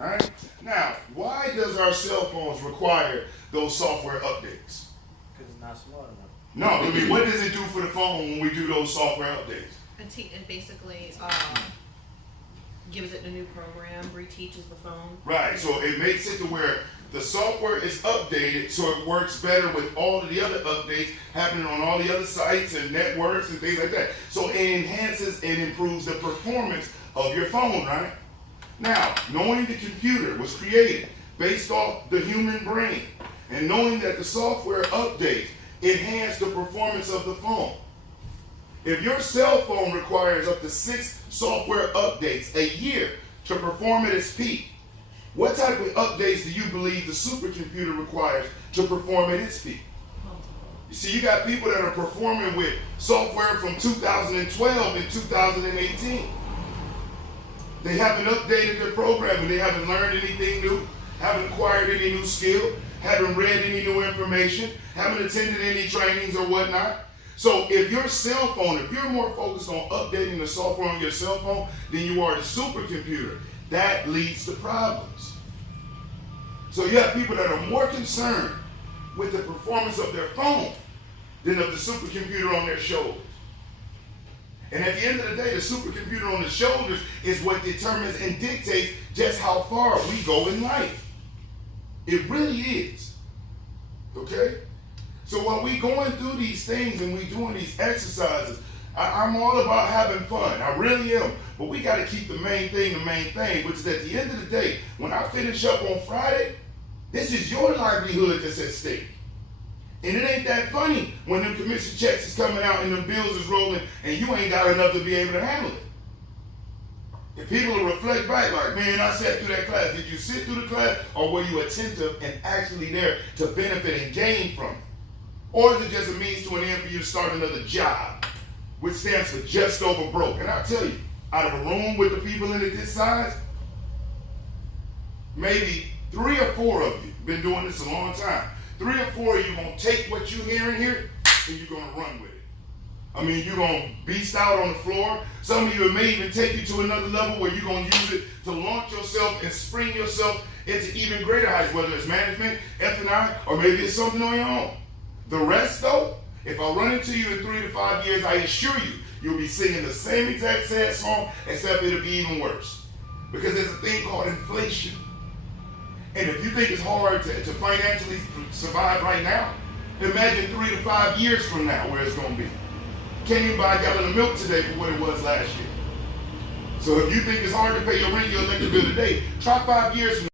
All right? Now, why does our cell phones require those software updates? Because it's not smart enough. No, I mean, what does it do for the phone when we do those software updates? It basically gives it a new program, reteaches the phone. Right, so it makes it to where the software is updated so it works better with all of the other updates happening on all the other sites and networks and things like that. So it enhances and improves the performance of your phone, right? Now, knowing the computer was created based off the human brain and knowing that the software updates enhance the performance of the phone. If your cell phone requires up to 6 software updates a year to perform at its peak, what type of updates do you believe the supercomputer requires to perform at its peak? You see, you got people that are performing with software from 2012 and 2018. They haven't updated their programming. They haven't learned anything new, haven't acquired any new skill, haven't read any new information, haven't attended any trainings or whatnot. So if your cell phone, if you're more focused on updating the software on your cell phone than you are the supercomputer, that leads to problems. So you have people that are more concerned with the performance of their phone than of the supercomputer on their shoulders. And at the end of the day, the supercomputer on the shoulders is what determines and dictates just how far we go in life. It really is. Okay? So while we going through these things and we doing these exercises, I'm all about having fun. I really am. But we got to keep the main thing, which is at the end of the day, when I finish up on Friday, this is your livelihood that's at stake. And it ain't that funny when them commission checks is coming out and them bills is rolling and you ain't got enough to be able to handle it. If people will reflect back like, man, I sat through that class. Did you sit through the class or were you attentive and actually there to benefit and gain from it? Or is it just a means to an end for you to start another job, which stands for just over broke? And I'll tell you, out of a room with the people in it this size, maybe 3 or 4 of you been doing this a long time. 3 or 4 of you gonna take what you hear in here and you're gonna run with it. I mean, you're gonna beast out on the floor. Some of you, it may even take you to another level where you're gonna use it to launch yourself and spring yourself into even greater heights, whether it's management, F&I, or maybe it's something on your own. The rest though, if I run into you in 3 to 5 years, I assure you, you'll be singing the same exact sad song, except it'll be even worse. Because there's a thing called inflation. And if you think it's hard to financially survive right now, imagine 3 to 5 years from now where it's going to be. Can't even buy a gallon of milk today for what it was last year. So if you think it's hard to pay your rent, your electric bill today, try 5 years from now.